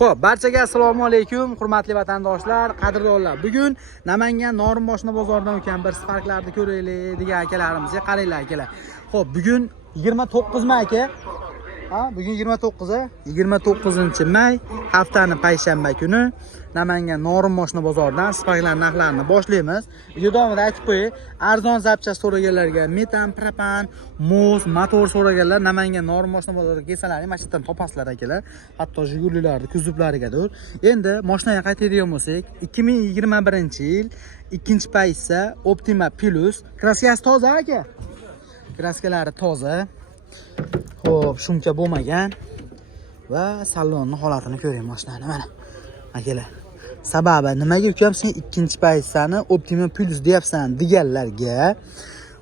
Xo'p, barchaga assalomu alaykum, hurmatli vatandoshlar, qadrdonlar. Bugun Namangan Norin moshina bozoridan o'tgan bir Sparklarni ko'raylik degan akalarimizga qaranglar akalar. Xo'p, bugun 29 may aka. Bugun 29-may, haftaning payshanba kuni Namangan Norin moshina bozoridan Sparklar narxlarini boshlaymiz. Video davomida aytib qo'yay, arzon zapchast so'raganlarga metan, propan, muz, motor so'raganlar Namangan Norin moshina bozoriga kelsalaring, mana shu yerdan topasizlar akalar. Hatto Jigulilarni kuzublarigadir. Endi moshinaga qaytadigan bo'lsak, 2021-yil, ikkinchi paysa Optima Plus. Kraskasi toza aka. Kraskalari toza. Xo'p, shumka bo'lmagan va salonni holatini ko'ring mashinani mana. Akalar, sababi nimaga ukam sen ikkinchi paysani Optima Plus deyapsan deganlarga,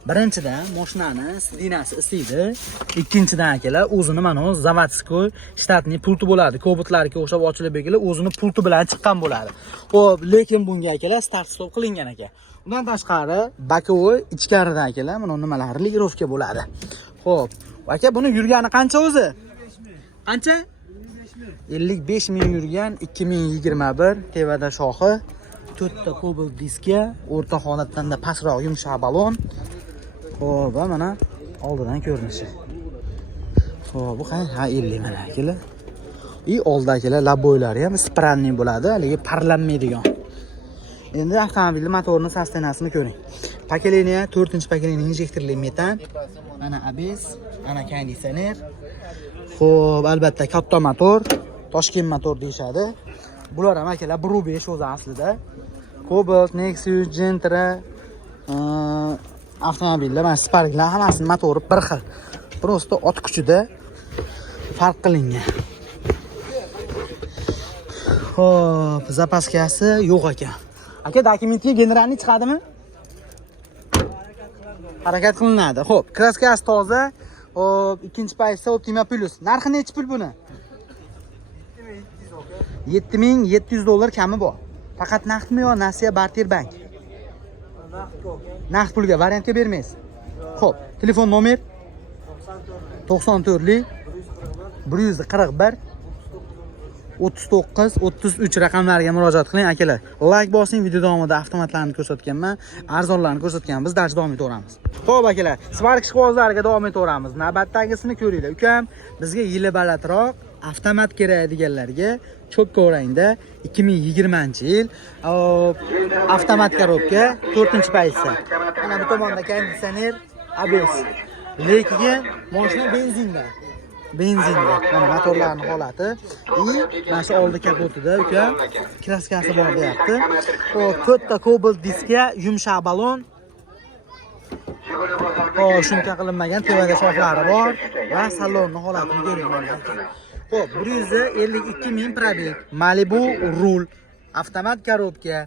birinchidan mashinani sidinasi isiydi, ikkinchidan akalar o'zini mana zavodskoy shtatniy pulti bo'ladi. Kobutlarga o'xshab ochilib bekilar o'zini pulti bilan chiqqan bo'ladi. Xo'p, lekin bunga akalar start stop qilingan ekan. Undan tashqari bakovoy ichkarida akalar mana nimalar regirovka bo'ladi. Xo'p, aka buni yurgani qancha o'zi? Qancha? 55 ming yurgan 2021 tevada shoxi, 4 ta Cobalt diska, o'rta holatdan da pastroq yumshoq balon. Xo'p, va mana oldidan ko'rinishi. Xo'p, bu qanday? Ha, 50 mana akalar. Oldi akalar laboylari ham spranning bo'ladi, haligi parlanmaydigan. Endi avtomobilning motorining sostenasini ko'ring. Pokoleniya 4-pokoleniya injektorli metan, mana ABS, ana konditsioner. Xo'p, albatta katta motor, Toshkent motor deyshadi. Bular ham akalar 1.5 o'zi aslida. Cobalt, Nexus, Gentra avtomobillar, mana Sparklar hammasining motori bir xil. Prosta ot kuchida farq qilingan. Xo'p, zapaskasi yo'q ekan. Aka, dokumentga generalni chiqadimi? Harakat qilinadi. Xo'p, kraskasi toza. Xo'p, ikkinchi paysa Optima Plus. Narxi necha pul buni? 7700 dollar kami bor. Faqat naqdmi yo nasiya barter bank? Naqd pulga variantga bermaysiz. Xo'p, telefon nomer 94 141 39-33 raqamlariga murojaat qiling akalar. Like bosing, video davomida avtomatlarni ko'rsatganman, arzonlarni ko'rsatganmiz, dars davom etaveramiz. Xo'p akalar, Spark ishqibozlariga davom etaveramiz. Navbatdagisini ko'ringlar. Ukam, bizga yili balandroq avtomat kerak deganlarga cho'pka o'rangda 2020-yil avtomat korobka 4-paysa. Mana bu tomonda konditsioner, ABS. Lekin mashina benzinda. Mana motorlarning holati. Mana shu oldi kapotida uka kraskasi bor deyapti. Xo'p, 4 ta Cobalt diska, yumshoq balon. Xo'p, shumka qilinmagan tevada shoxlari bor va salonning holatini ko'ring. Xo'p, 152 ming probeg. Malibu rul, avtomat korobka.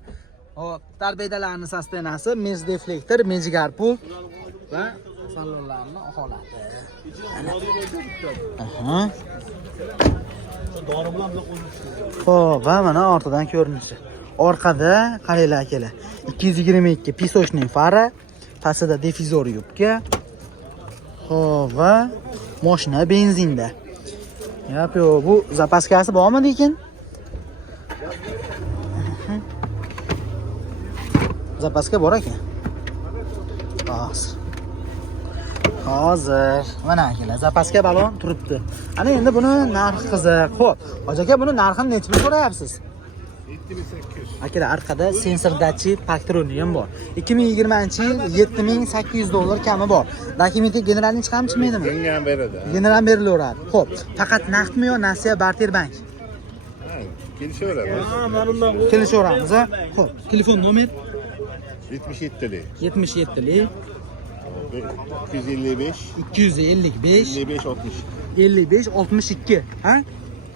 Xo'p, tarbedalarning sostenasi, mez deflektor, mejigar pult va salonlarning holati. Xo'p, va mana ortidan ko'rinishi. Orqada qaranglar akalar. 222 pisochning fara, pastida difuzor yubka. Xo'p, va mashina benzinda. Yo'q, bu zapaskasi bormi lekin? Zapaska bor ekan. Hozir mana akalar, zapaska balon turibdi. Ana endi buni narxi qiziq. Xo'p, hoji aka, buni narxini necha pul so'rayapsiz? 7800. Akalar, arkada sensor datchik paktroni ham bor. 2020-yil 7800 dollar kami bor. Dokumentga generalni chiqarib chiqmaydimi? General beradi. General berilaveradi. Xo'p, faqat naqdmi yo nasiya barter bank? Kelishaveramiz. Kelishaveramiz, ha? Xo'p, telefon nomer 77'li. 77'li 255 55 62. Ha?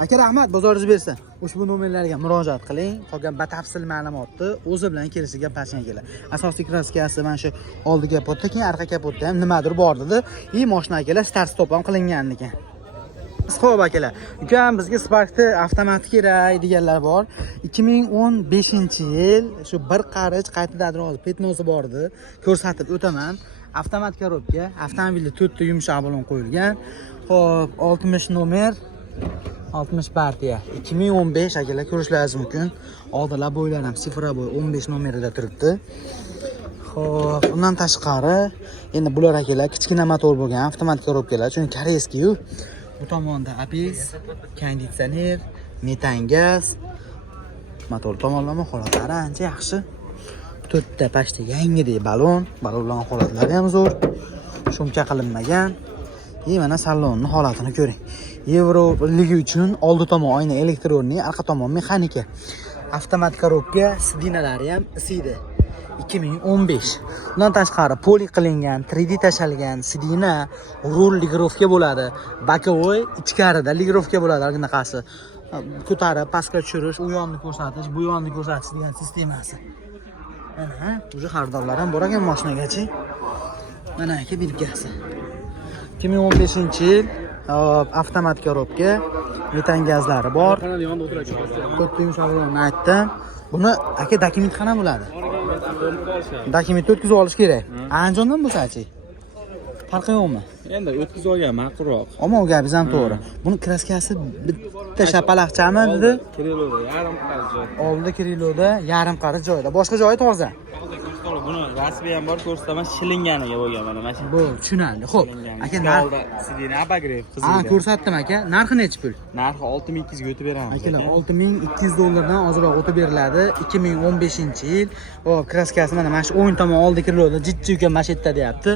Aka, rahmat, bozoringiz bersin. Ushbu nomerlarga murojaat qiling. Qolgan batafsil ma'lumotni o'zi bilan kelishiga pashang kelar. Asosiy kraskasi mana shu oldi kapotda, keyin arqa kapotda ham nimadir bor dedi. Mashina akalar start stop ham qilingan ekan. Xo'p akalar, ukam bizga Sparkni avtomati kerak deganlar bor. 2015-yil shu bir qarich qaytadan hozir petnosi bor edi. Ko'rsatib o'taman. Avtomat korobka, avtomobilda 4 ta yumshoq balon qo'yilgan. Xo'p, 60 nomer 60 partiya 2015 akalar ko'rishlaringiz mumkin. Oldilar bo'ylar ham sifrobo'y 15 nomerida turibdi. Xo'p, undan tashqari endi bular akalar kichkina motor bo'lgan avtomat korobkalar, chunki koreyskiy-yu. Bu tomonda ABS, konditsioner, metan gaz, motor tomonlama holatlari ancha yaxshi. To'rtta pashta yangidek balonlar holatlari ham zo'r. Shumka qilinmagan. Mana salonning holatini ko'ring. Yevro ligi uchun oldi tomon oyna elektronli, orqa tomon mexanika. Avtomat korobka, sidinalari ham isiydi. 2015. Bundan tashqari poli qilingan, 3D tashalgan sidina, rul ligrovka bo'ladi. Bokovoy ichkarida ligrovka bo'ladi, bunaqasi. Ko'tarib, pastga tushirish, u yonni ko'rsatish, bu yonni ko'rsatish degan sistemasi. Mana, o'sha xaridorlar ham bor ekan mashinagachi. Mana aka birkasi. 2015-yil avtomat korobka, metan gazlari bor. To'rtta yumshoqlarni aytdim. Buni aka dokument qana bo'ladi? Dokument o'tkazib olish kerak. Andijondan bo'lsa-chi? Farqi yo'qmi? Endi o'tkazib olgan ma'qulroq. Ammo u gapingiz ham to'g'ri. Buni kraskasi bitta shapalaqchami dedi? Kriloda yarim qarz joy. Oldida kriloda yarim qarz joyda. Boshqa joyi toza. Buni rasmiy ham bor, ko'rsataman, shilinganiga bo'lgan mana mashina. Bu tushunarli. Xo'p, aka narx sidina abagrev qizil. Ko'rsatdim aka. Narxi necha pul? Narxi 6200 ga o'tib beramiz. Akalar, 6200 dollardan ozroq o'tib beriladi. 2015-yil. Hop, kraskasi mana shu o'yin tomon oldi kriloda jiddiy uka mashinada deyapti.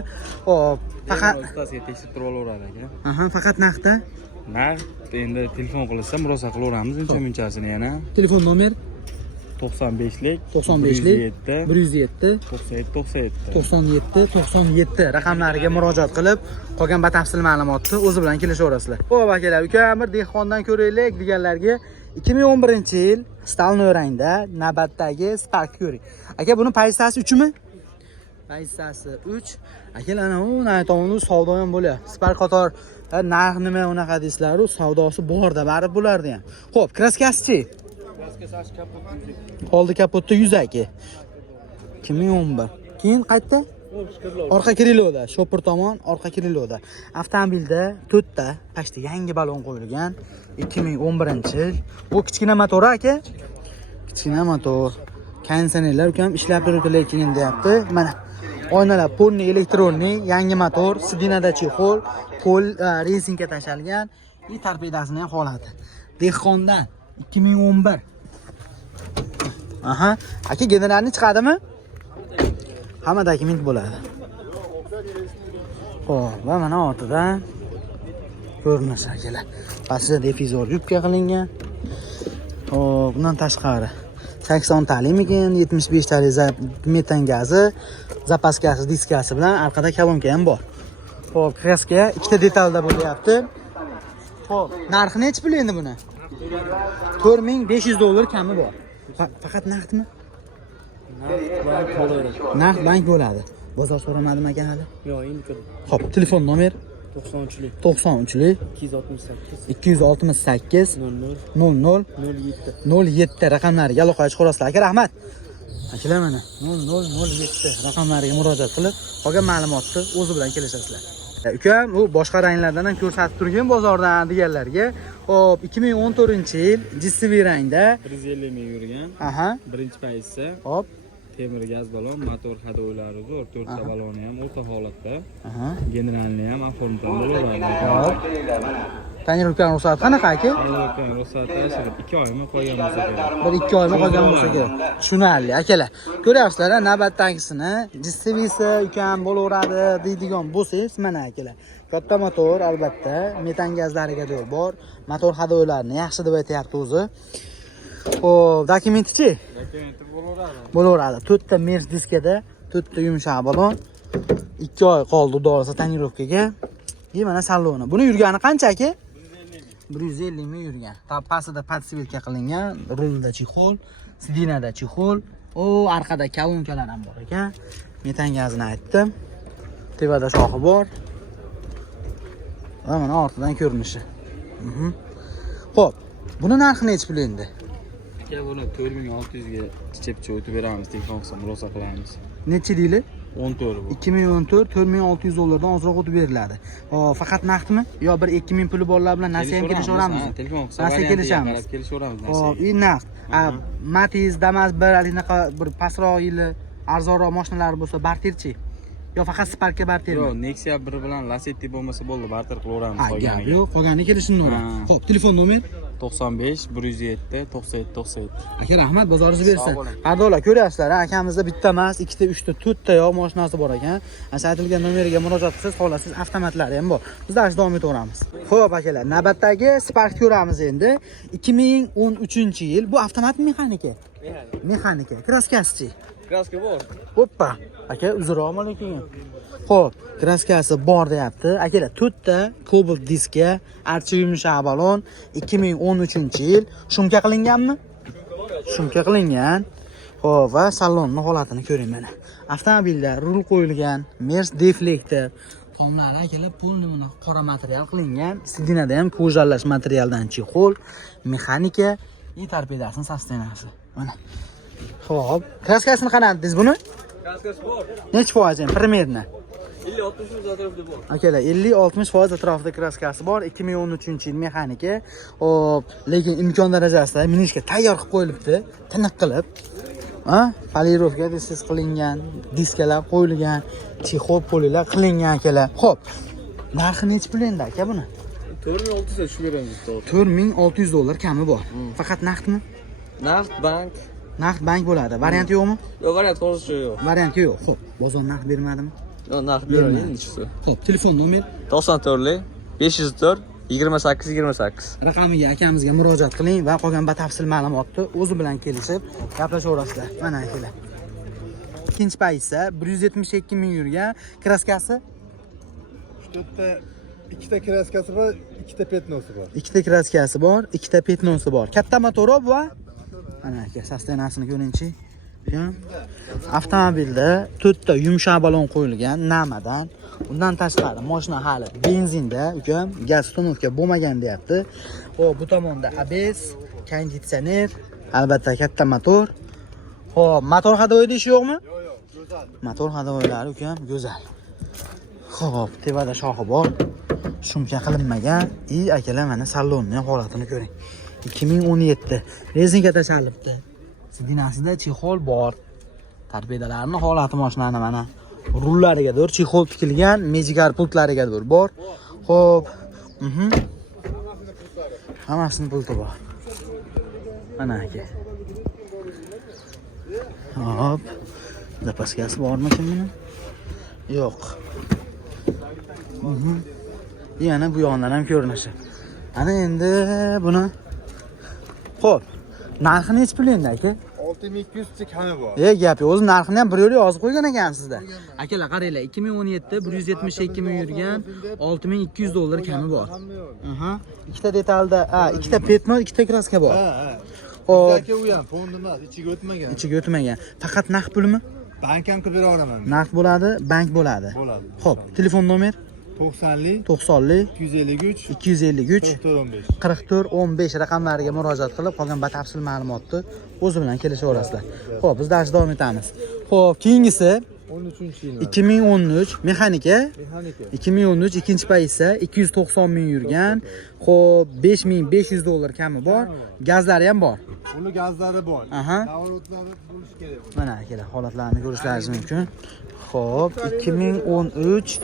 Hop, faqat ustasiga tekshirib turib olaveradi aka. Aha, faqat narxda. Narx endi telefon qilsa murosa qilaveramiz uncha-munchasini yana. Telefon nomer 95lik 107 97 raqamlariga murojaat qilib, qolgan batafsil ma'lumotni o'zi bilan kelishaverasizlar. Xo'p akalar, ukam bir dehqondan ko'raylik deganlarga 2011-yil stalnoy rangda navbatdagi Spark ko'ring. Aka, buni pozitsiyasi 3 mi? Pozitsiyasi 3. Akalar, ana tomonda savdo ham bo'lyapti. Spark qator narx nima unaqa deysizlar-ku, savdosi bor-da, barib bo'lardi ham. Xo'p, kraskasi-chi? Oldi kapotda 100 aka. 2011. Keyin qaytdi? Orqa kriloda, shopir tomon, orqa kriloda. Avtomobilda 4 ta pashta yangi balon qo'yilgan. 2011-yil. Bu kichkina motor aka. Kichkina motor. Konditsionerlar ham ishlab turibdi lekin deyapti. Mana oynalar polni elektronli, yangi motor, sidinada chexol, pol rezinka tashalgan, va torpedasining holati. Dehqondan 2011. Aha, aka generalni chiqadimi? Hamma dokument bo'ladi. Xo'p, va mana ortidan ko'rinish akalar. Pastda difuzor yubka qilingan. Xo'p, bundan tashqari 80 talimikin, 75 talik metan gazi, zapaskasi, diskasi bilan orqada kolonka ham bor. Xo'p, kraska ikkita detalda bo'lyapti. Xo'p, narxi necha pul endi buni? 4500 dollar kami bor. Faqat naqdmi? Naqd bank bo'ladi. Bozor so'ramadim aka hali? Yo'q, endi ko'ring. Xo'p, telefon nomer 93lik 268 00 07 raqamlariga aloqa chiqarasizlar. Aka, rahmat. Akalar, mana 0007 raqamlariga murojaat qilib, qolgan ma'lumotni o'zi bilan kelishasizlar. Ukam, u boshqa ranglardan ham ko'rsatib turgan bozordan deganlarga. Hop, 2014-yil GSV rangda 150 ming yurgan. Aha. Birinchi pozitsiya. Hop, temir gaz balon, motor hadoylari zo'r, 4 ta baloni ham o'rta holatda. aha. Generalni ham oformdan bo'laveradi. Hop. Tonirovkaning ruxsati qanaqa aka? Tonirovkaning ruxsati ashirib 2 oymi qolgan bo'lsa kerak. Bir 2 oymi qolgan bo'lsa kerak. Tushunarli akalar. Ko'ryapsizlar, navbatdagisini GSV'si ukam bo'laveradi deydigan bo'lsangiz, mana akalar. Katta motor albatta, metan gazlariga do'l bor. Motor hadoylarini yaxshi deb aytayapti o'zi. Xo'p, dokumenti-chi? Dokumenti Bo'laveradi. 4 ta mers diskada, 4 ta yumshoq balon. 2 oy qoldi dorisi tonirovkaga. Mana saloni. Buni yurgani qancha aka? 150 ming yurgan. Pastida podсветка qilingan, rulda chexol, sidinada chexol, orqada kolonkalar ham bor ekan. Metan gazini aytdim. Tevada shoxi bor. Va mana ortidan ko'rinishi. Xo'p, buni narxi necha pul endi? Aka, buni 4600 ga chichepcha o'tib beramiz, telefon qilsa murosa qilamiz. Necha deyli? 14 bu. 2014 4600 dollardan ozroq o'tib beriladi. Hop, faqat naqdmi? Yo bir 2000 puli borlar bilan narsa ham kelishaveramiz. Telefon qilsa narsa kelishamiz. Kelishaveramiz. Hop, naqd. Matiz, Damas bir alinaqa bir pastroq yili arzonroq mashinalar bo'lsa barterchi. Yo faqat Spark'ga bartermi? Yo'q, Nexia 1 bilan Lacetti bo'lmasa bo'ldi, barter qilaveramiz Gap yo'q, qolgani kelishini nomer. Xo'p, telefon nomer 95 107 97 97. aka rahmat, bozoringiz bersin. Qardoqlar ko'ryapsizlar, akamizda bitta emas, ikkita, uchta, to'rtta yo'q mashinasi bor ekan. Ana aytilgan nomeriga murojaat qilsangiz, xohlasangiz avtomatlari ham bor. Biz davom etaveramiz. Xo'p akalar, navbatdagi Spark ko'ramiz endi. 2013-yil. Bu avtomat mexanika. Mexanika. Kraskasi-chi? Kraska bor. Hoppa. Aka, uzr-assalomu alaykum. Xo'p, kraskasi bor deyapti. Akalar, to'rtta Cobalt diska, archa yumshoq balon, 2013-yil. Shumka qilinganmi? Shumka qilingan. Xo'p, va salonning holatini ko'ring mana. Avtomobilda rul qo'yilgan, Mercedes deflektor, tomlari akalar polni mana qora material qilingan. Sidinada ham ko'jallash materialdan chexol, mexanika, и torpedasini sostenasi. Mana. Xo'p, kraskasini qanaqa dedingiz buni? Kraskasi bor. Necha foiz ham primerni? 50-60% atrofida bor. Akalar, 50-60% atrofida kraskasi bor. 2013-yil mexanika. Hop, lekin imkon darajasida minishga tayyor qilib qo'yilibdi, tiniq qilib. Polirovka siz qilingan, diskalar qo'yilgan, chexol polilar qilingan akalar. Xo'p, narxi necha pul endi aka buni? 4600 tushib beramiz. 4600 dollar kami bor. Faqat naqdmi? Naqd bank. Naqd bank bo'ladi. Variant yo'qmi? Yo'q, variant hozircha yo'q. Variant yo'q. Xo'p, bozor naqd bermadimi? Yo'q, naqd bermaydi nechisi. Xo'p, telefon nomer 94 504 28 28. raqamiga akamizga murojaat qiling va qolgan batafsil ma'lumotni o'zi bilan kelishib gaplashaverasizlar. Mana akalar. Ikkinchi paytsa 172 ming yurgan kraskasi. Ikkita kraskasi bor, ikkita petnosi bor. Ikkita kraskasi bor, ikkita petnosi bor. Katta motori va mana aka sostenasini ko'ringchi. Avtomobilda to'rtta yumshoq balon qo'yilgan namadan. Undan tashqari mashina hali benzinda, ukam, gaz uстановка bo'lmagan deyapti. Xo'p, bu tomonda ABS, konditsioner, albatta katta motor. Xo'p, motor hadovoy ishi yo'qmi? Yo'q, go'zal. Motor hadovoylari ukam go'zal. Xo'p, tevada shoxi bor. Shumka qilinmagan. Akalar mana salonning holatini ko'ring. 2017 rezinka tashalibdi. Sidinasida chexol bor. Torpedalarning holati mashinani mana. Rullariga dur chexol tikilgan, mejigar pultlariga dur bor. Xo'p. Hammasini pulti bor. Mana aka. Hop. Zapaskasi bormi buni? Yo'q. Yana bu yondan ham ko'rinishi. Ana endi buni. Xo'p. Narxi necha pul endi aka? 6200 ta kami bor. Gap yo'q. O'zi narxini ham bir yo'l yozib qo'ygan ekansizda. Akalar qaranglar, 2017 172 ming yurgan, 6200 dollar kami bor. Ikkita detalda, ikkita petno, ikkita kraska bor. Xo'p. Aka u ham fond emas, ichiga o'tmagan. Ichiga o'tmagan. Faqat naqd pulmi? Bank ham qilib bera olaman. Naqd bo'ladi, bank bo'ladi. Bo'ladi. Xo'p, telefon nomer 90li 90li 253 253 4415. 4415 raqamlariga murojaat qilib qolgan batafsil ma'lumotni o'zi bilan kelishaverasizlar. Xo'p, biz davom etamiz. Xo'p, keyingisi 13-yil. 2013 mexanika. Mexanika. 2013 ikkinchi paytsa 290 ming yurgan. Xo'p, 5500 dollar kami bor. Gazlari ham bor. Uni gazlari bor. Aha. Davolatlari bo'lishi kerak. Mana akalar, holatlarini ko'rishlaringiz mumkin. Xo'p, 2013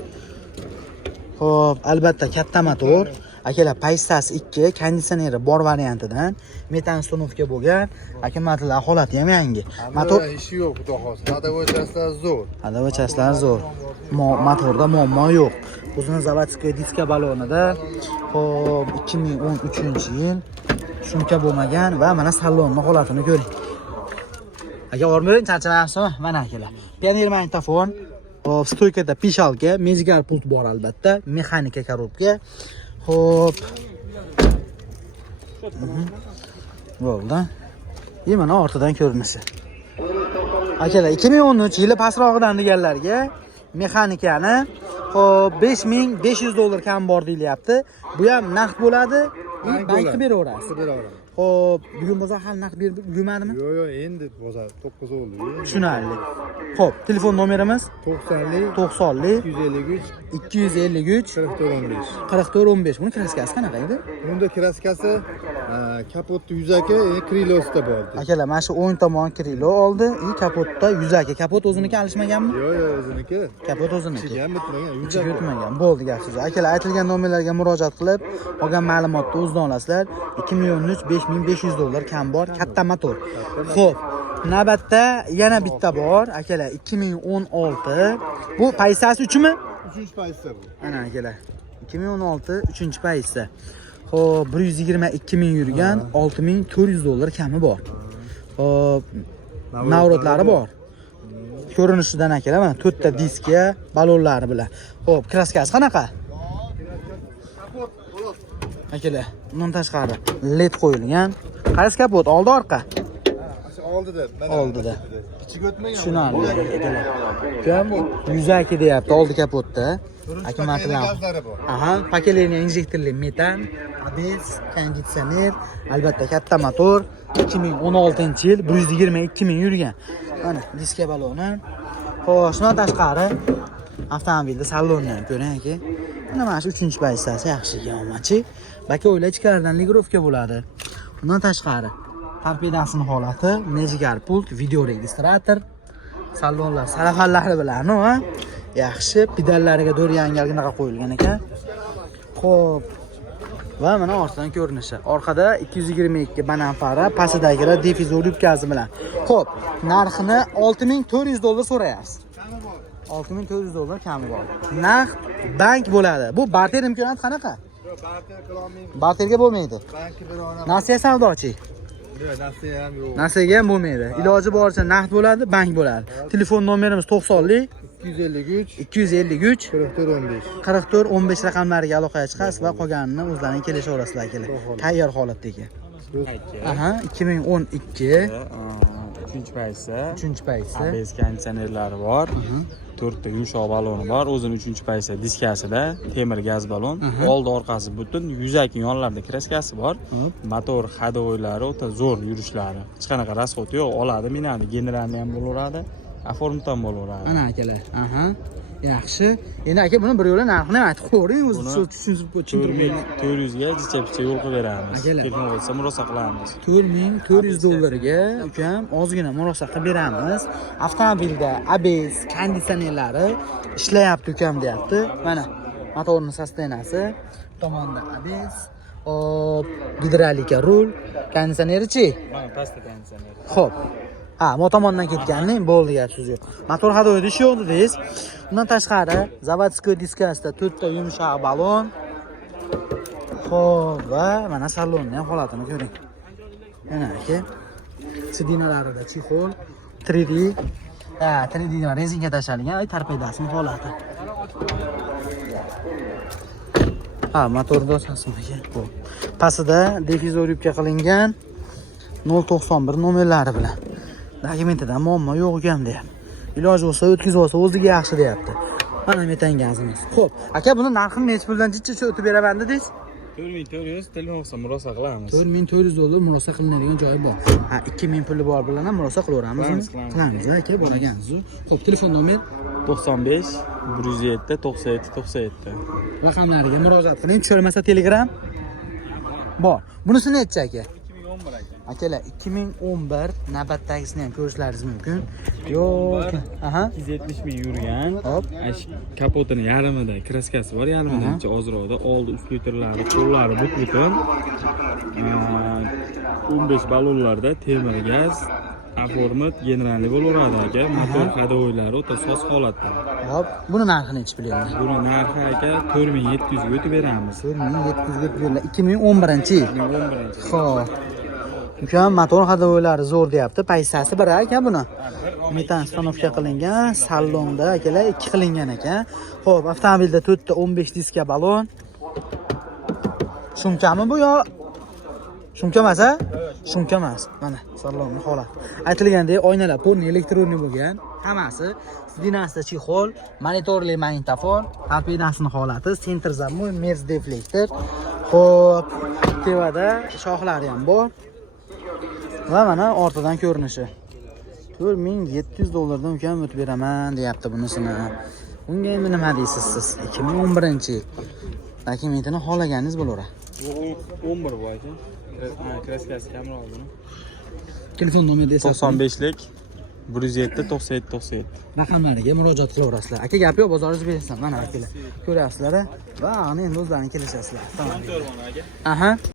Xo'p, albatta katta motor. Akalar, paystasi 2, konditsioneri bor variantidan, metan uстановка bo'lgan. Aka, motorlar holati ham yangi. Motor ishi yo'q, xudo xohlasa. Hadovoy chaslar zo'r. hadovoy chaslar zo'r. Motorda muammo yo'q. O'zini zavodskiy diska balonida. Xo'p, 2013-yil. Shumka bo'lmagan va mana salonning holatini ko'ring. Aka, o'rmering, charchamayapsizmi? Mana akalar. Pioneer magnitofon. Xo'p, stoykada pishalka, mejigar pult bor albatta, mexanika korobka. Xo'p. Bo'ldi. Mana ortidan ko'rinishi. Akalar, 2013 yili pastrog'idan deganlarga mexanikani xo'p 5500 dollar kam bor deyilyapti. Bu ham naqd bo'ladi, bank qilib beraverasiz. Xo'p, bugun bozor hali naqd berib ulgurmadimi? Yo'q, endi bozor 9 oldu. Tushunarli. Xo'p, telefon nomerimiz 90lik 90lik 253 253 4415. 4415. Buni kraskasi qanaqa edi? Bunda kraskasi kapotda yuzaki, krilosda bor. Akalar, mana shu o'ng tomon krilo oldi, kapotda yuzaki. Kapot o'ziniki alishmaganmi? Yo'q, o'ziniki. Kapot o'ziniki. Ichiga ham bitmagan, Ichiga yuzaki. o'tmagan. Bo'ldi gap so'z. Akalar, aytilgan nomerlarga murojaat qilib, qolgan ma'lumotni o'zdan olasizlar. 2013 5500 dollar kam bor, katta motor. Xo'p, navbatda yana bitta bor, akalar, 2016. Bu paysasi 3mi? 3-paysa bu. Ana akalar. 2016 3-paysa. Xo'p, 122 ming yurgan, 6400 dollar kami bor. Xo'p, navrotlari bor. Ko'rinishidan akalar, mana 4 ta diska, balonlari bilan. Xo'p, kraskasi qanaqa? Akalar, undan tashqari led qo'yilgan. Qaysi kapot? Oldi orqa? Oldida. Oldida. Ichiga o'tmagan. Tushunarli akalar. Kam yuzaki deyapti oldi kapotda. Akamatlar. Gazlari bor. Aha, pakeleniya injektorli metan, ABS, konditsioner, albatta katta motor. 2016-yil 122 ming yurgan. Mana diska baloni. Xo'sh, shundan tashqari avtomobilda salonni ham ko'ring aka. Mana shu 3-paysasi yaxshi yo'machi. Baka o'yla ichkaridan ligirovka bo'ladi. Undan tashqari torpedasining holati, Magic pult, video registrator, salonlar sarafallari bilan, ha? Yaxshi, pedallariga do'ryangalginaqa qo'yilgan ekan. Xo'p. Va mana ortidan ko'rinishi. Orqada 222 banan fara, pastidagi difuzor yubkasi bilan. Xo'p, narxini 6400 dollar so'rayapsiz. 6400 dollar kami bor. Naqd bank bo'ladi. Bu barter imkoniyati qanaqa? Yo'q, barter qilolmaymiz. Barterga bo'lmaydi. Banki birona. Nasiya savdochi. Yo'q, nasiya ham yo'q. Nasiyaga ham bo'lmaydi. Iloji boricha naqd bo'ladi, bank bo'ladi. Telefon nomerimiz 90lik 253 253 4415. 4415 raqamlariga aloqaga chiqasiz va qolganini o'zlarining kelishaverasizlar akalar. Tayyor holatdagi. Aha, 2012 3-paysa. 3-paysa. ABS konditsionerlari bor. 4 ta yumshoq baloni bor. O'zini 3-paysa diskasida temir gaz balon. Oldi orqasi butun, yuzaki yonlarida kraskasi bor. Motor hadovoylari o'ta zo'r yurishlari. Hech qanaqa rasxoti yo'q, oladi, minadi, generalni ham bo'laveradi. Oformit ham bo'laveradi. Ana akalar. Aha. Yaxshi. Endi aka buni bir yo'la narxini aytib qo'ying, o'zi tushunib tushuntirib. 4400 ga jicha-picha yo'l qilib beramiz. Akalar. Telefon bo'lsa murosa qilamiz. 4400 dollarga ukam ozgina murosa qilib beramiz. Avtomobilda ABS konditsionerlari ishlayapti ukam deyapti. Mana motorning sostenasi, tomonda ABS, gidrolika rul, konditsioneri-chi? Mana pastda konditsioner. Xo'p. Ha, motomondan ketganning bo'ldi gap so'z yo'q. Motor hadovoyda ish yo'q dedingiz. Undan tashqari zavodskiy diskasida 4 ta yumshoq balon. Xo'p, va mana salonning ham holatini ko'ring. Mana aka. Sidinalarida chexol, 3D. Ha, 3D rezinka tashalgan, ay torpedasining holati. Ha, motor dosasiga. Xo'p. Pastida difuzor yubka qilingan 091 nomerlari bilan. Dokumentida muammo yo'q ekan deyapti. Iloji bo'lsa o'tkazib olsa o'ziga yaxshi deyapti. Mana metan gazimiz. Xo'p, aka buni narxini necha puldan jicha o'tib beraman dedingiz? 4400 telefon bo'lsa murosa qilamiz. 4400 dollar murosa qilinadigan joyi bor. Ha, 2000 puli bor bilan ham murosa qilaveramiz. Qilamiz, aka, bolagansiz. Xo'p, telefon nomer 95 107 97 97. raqamlariga murojaat qiling. Tushirmasa Telegram bor. Bunisi necha aka? 2011 aka. Akalar 2011 navbatdagisini ham ko'rishlaringiz mumkin. Yo'q. Aha. 270 ming yurgan. Hop. Kapotini yarmida kraskasi bor, yarmidancha ozroqda. Oldi uflitrlari, qo'llari butun. 15 balonlarda temir gaz, oformit, generalni bo'laveradi aka. Motor hadovoylari o'ta soz holatda. Hop, buni narxi necha bilyapsiz? Buni narxi aka 4700 ga o'tib beramiz. 4700 ga berlar. 2011-yil. 2011. Xo'p. Ukam motor hadovoylari zo'r deyapti. Paysasi bir aka buni. Metan stanovka qilingan, salonda akalar 2 qilingan ekan. Xo'p, avtomobilda 4 ta 15 diska balon. Sumkami bu yo? Sumka emas a? Sumka emas. Mana salonning holati. Aytilgandek, oynalar porni elektronni bo'lgan. Hammasi dinasida chexol, monitorli magnitofon, torpedasining holati, sentr zamoy, mers deflektor. Xo'p, tevada shoxlari ham bor. Va mana ortidan ko'rinishi. 4700 dollardan ukam o'tib beraman deyapti bunisini. Bunga endi nima deysiz siz? 2011-yil. Dokumentini xohlaganingiz bo'laveradi. 11 bu aka. Kraskasi kamroq buni. Telefon nomeringizni esa 95lik 107 97 97. raqamlariga murojaat qilaverasizlar. Aka gap yo'q, bozoringiz bersin. Mana akalar. Ko'ryapsizlar va ana endi o'zlarini kelishasizlar. Tamam. Aha.